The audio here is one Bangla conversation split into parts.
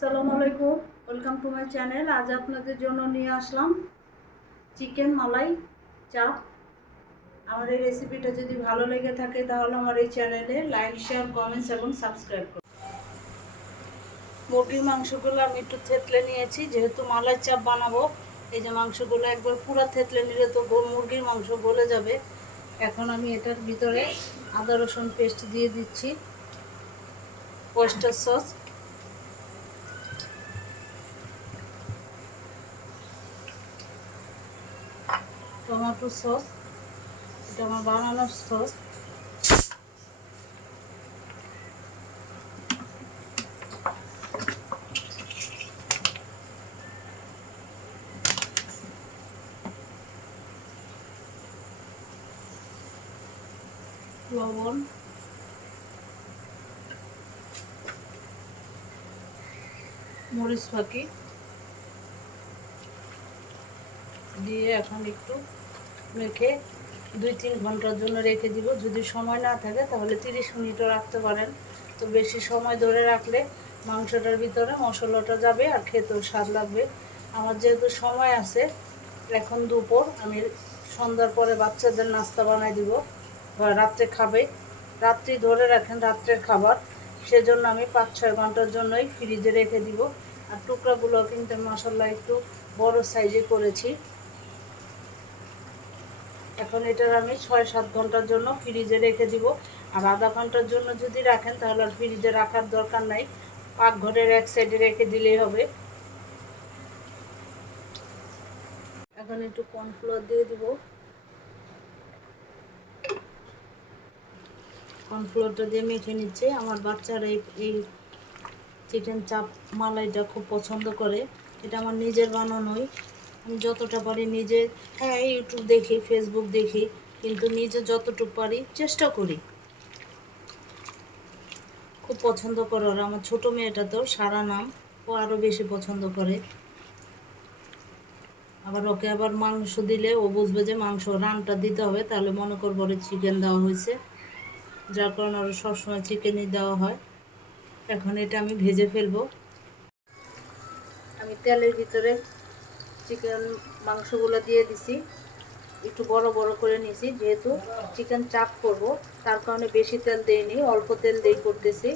আসসালামু আলাইকুম। ওয়েলকাম টু মাই চ্যানেল আজ আপনাদের জন্য নিয়ে আসলাম চিকেন মালাই চাপ। আমার এই রেসিপিটা যদি ভালো লেগে থাকে, তাহলে আমার এই চ্যানেলে লাইক শেয়ার কমেন্টস এবং সাবস্ক্রাইব করুন। মুরগির মাংসগুলো আমি একটু থেতলে নিয়েছি, যেহেতু মালাই চাপ বানাবো, এই যে মাংসগুলো একবার পুরো থেতলে নিলে তো মুরগির মাংস গলে যাবে। এখন আমি এটার ভিতরে আদা রসুন পেস্ট দিয়ে দিচ্ছি। Oyster sauce tomato sauce. এটা আমার বানানোর সস। মরিচ ফাঁকি দিয়ে এখন একটু রেখে দুই তিন ঘণ্টার জন্য রেখে দিব। যদি সময় না থাকে তাহলে তিরিশ মিনিটও রাখতে পারেন। তো বেশি সময় ধরে রাখলে মাংসটার ভিতরে মশলাটা যাবে আর খেতেও স্বাদ লাগবে। আমার যেহেতু সময় আছে, এখন দুপুর, আমি সন্ধ্যার পরে বাচ্চাদের নাস্তা বানাই দিব। বা রাত্রে খাবে। রাত্রি ধরে রাখেন রাত্রের খাবার। সেজন্য আমি পাঁচ, ছয় ঘণ্টার জন্যই ফ্রিজে রেখে দিব। আর টুকরাগুলো কিন্তু মশলা একটু বড় সাইজে করেছি। এখন এটার আমি ছয় সাত ঘণ্টার জন্য ফ্রিজে রেখে দিব। আর আধা ঘণ্টার জন্য যদি রাখেন, তাহলে আর ফ্রিজে রাখার দরকার নাই। পাকঘরের এক সাইডে রেখে দিলেই হবে। এখন একটু কর্নফ্লোর দিয়ে দিব। কর্নফ্লোরটা দিয়ে মেখে নিচ্ছে। আমার বাচ্চারা এই চিকেন চাপ মালাইটা খুব পছন্দ করে। এটা আমার নিজের বানানোই। যতটা পারি নিজে হ্যাঁ ইউটিউব দেখি ফেসবুক দেখি, কিন্তু নিজে যতটুকু পারি চেষ্টা করি। খুব পছন্দ করে ওরা। আমার ছোটো মেয়েটা তো, সারা নাম ও আরও বেশি পছন্দ করে। আবার ওকে আবার মাংস দিলে ও বুঝবে যে মাংস রানটা দিতে হবে, তাহলে মনে করব চিকেন দেওয়া হয়েছে। যার কারণে ওরা সবসময় চিকেনই দেওয়া হয়। এখন এটা আমি ভেজে ফেলব। আমি তেলের ভিতরে চিকেন মাংসগুলো দিয়ে দিছি। একটু বড় বড় করে নিয়েছি, যেহেতু চিকেন চাপ করব, তার কারণে বেশি তেল দেইনি, অল্প তেল দিয়ে করতেছি।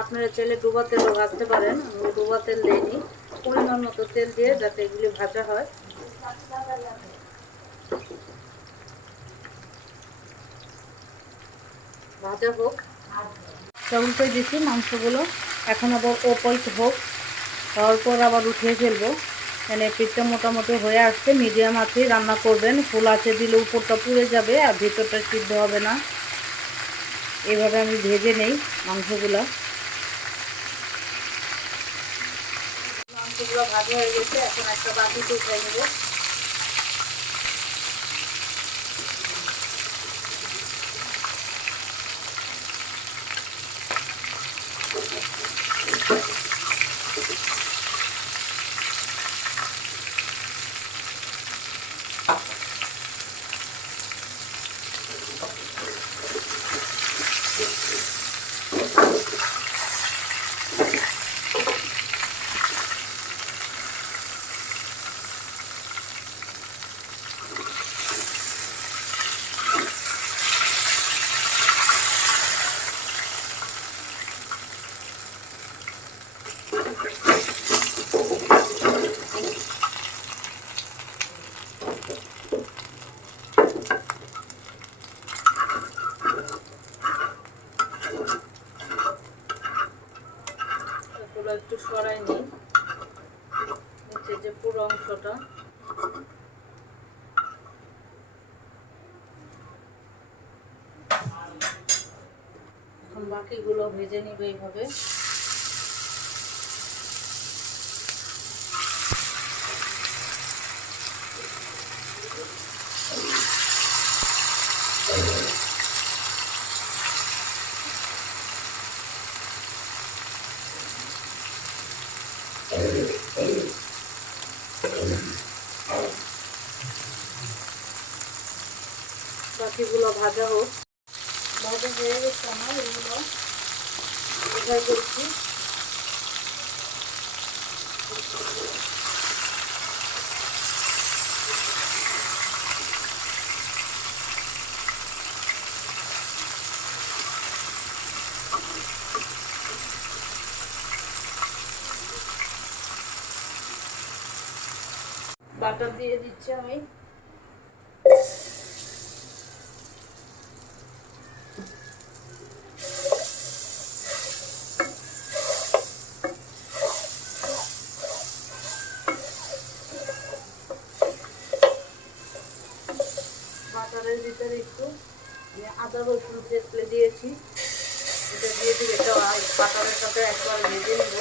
আপনারা চাইলে ডুবা তেলও ভাজতে পারেন, আমি ডুবা তেল দেইনি। পরিমাণ মতো তেল দিয়ে যাতে এগুলি ভাজা হয়। ভাজা হোক। উল্টে দিচ্ছি মাংসগুলো এখন আবার ওপল্ট হোক হওয়ার পর আবার উঠিয়ে ফেলব। মানে পিঠটা মোটামুটি হয়ে আসছে মিডিয়াম আছে, রান্না করবেন। ফুল আছে দিলে উপরটা পুড়ে যাবে আর ভিতরটা সিদ্ধ হবে না। এভাবে আমি ভেজে নেই মাংসগুলো। মাংসগুলো ভাজা হয়ে গেছে, এখন একটা বাটিতে উঠাই নেব। এগুলো একটু সরাই নিই। নিচে যে পুরো অংশটা। এখন বাকিগুলো ভেজে নিবে এইভাবে। বাকিগুলো ভাজা হোক। ভাজা হয়ে গেছে আমার এগুলো ভাজাই করছি। বাটার দিয়ে দিচ্ছি আমি। আদা রসুন দিয়েছি। এটা দিয়ে দিই এটা বাটারের সাথে একবার ভেজে নেব।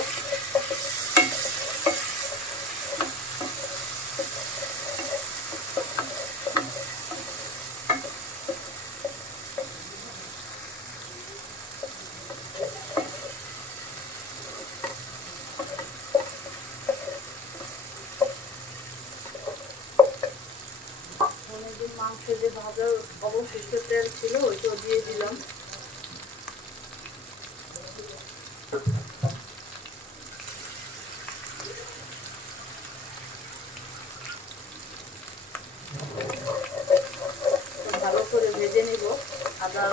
মাংস ভাজার অবশিষ্ট তেল ছিল ওইটাও দিয়ে দিলাম। ভালো করে ভেজে নিব। আদা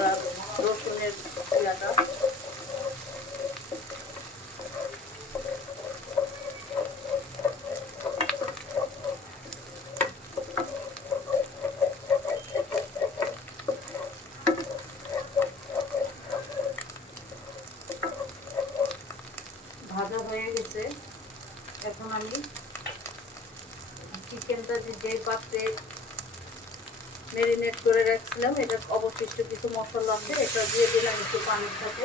রসুনের ভাজা হয়ে গেছে। এখন আমি চিকেনটা যে পাত্রে ম্যারিনেট করে রাখছিলাম, এটা অবশিষ্ট কিছু মশলা আছে, এটা দিয়ে দিলাম একটু পানির সাথে।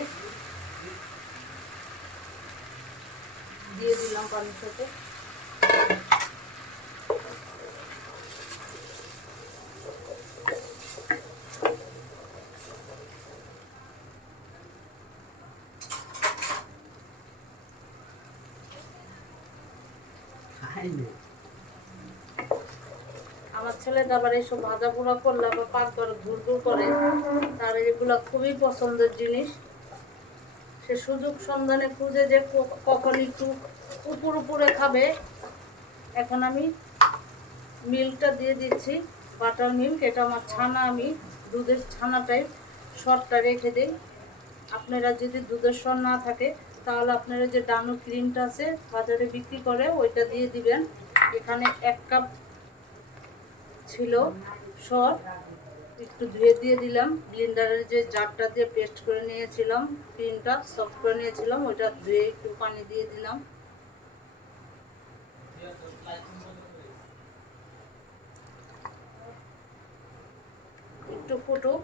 দিয়ে দিলাম পানির সাথে। ছেলেটা আবার এইসব ভাজা পোড়া করলে আবার পাক করে ঘুর ঘুর করে। তার এগুলো খুবই পছন্দের জিনিস। সে সুযোগ সন্ধানে খুঁজে যে কখন একটু উপর উপরে খাবে। এখন আমি মিল্কটা দিয়ে দিচ্ছি, বাটার মিল্ক। এটা আমার ছানা, আমি দুধের ছানাটাই শর্টটা রেখে দিই। আপনারা যদি দুধের সর না থাকে, তাহলে আপনারা যে ডানো ক্রিমটা আছে বাজারে বিক্রি করে, ওইটা দিয়ে দিবেন। এখানে এক কাপ ছিল। সর একটু ধুয়ে দিয়ে দিলাম। ব্লেন্ডারের যে জারটা দিয়ে পেস্ট করে নিয়েছিলাম, ক্রিমটা সফট করে নিয়েছিলাম ওইটা ধুয়ে একটু পানি দিয়ে দিলাম। একটু ফুটুক।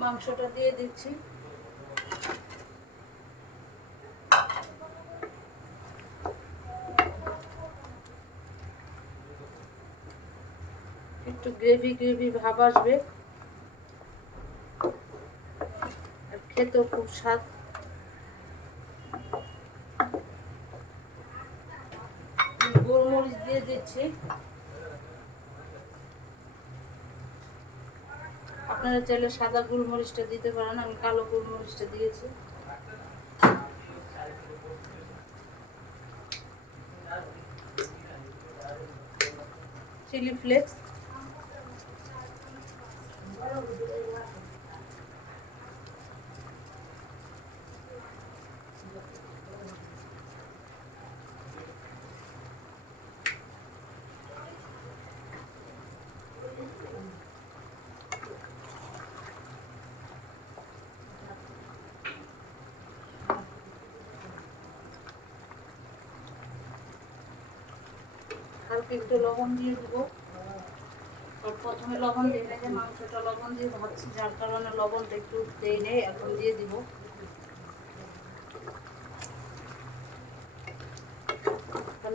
মাংসটা দিয়ে দিচ্ছি। একটু গ্রেভি গ্রেভি ভাব আসবে। আর খেতেও খুব স্বাদ। গোলমরিচ দিয়ে দিচ্ছি। আপনারা চাইলে সাদা গোলমরিচটা দিতে পারেন, আমি কালো গোলমরিচটা দিয়েছি। চিলি ফ্লেক্স হালকা একটু লবণ দিয়ে দেবো প্রথমে লবণ দিয়ে যে মাংসটা লবণ দিয়ে ভাবছি যার কারণে লবণটা একটু দেই নেই, এখন দিয়ে দিব।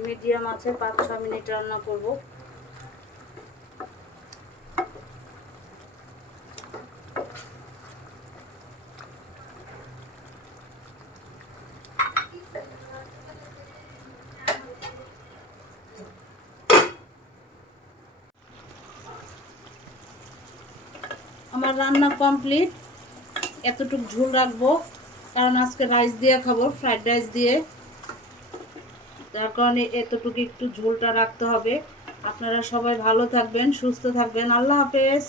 মিডিয়াম আছে পাঁচ ছ মিনিট রান্না করব। আমার রান্না কমপ্লিট। এতটুকু ঝোল রাখব, কারণ আজকে রাইস দিয়ে খাব, ফ্রাইড রাইস দিয়ে। তার কারণে এতটুকু একটু ঝোলটা রাখতে হবে। আপনারা সবাই ভালো থাকবেন, সুস্থ থাকবেন। আল্লাহ হাফেজ।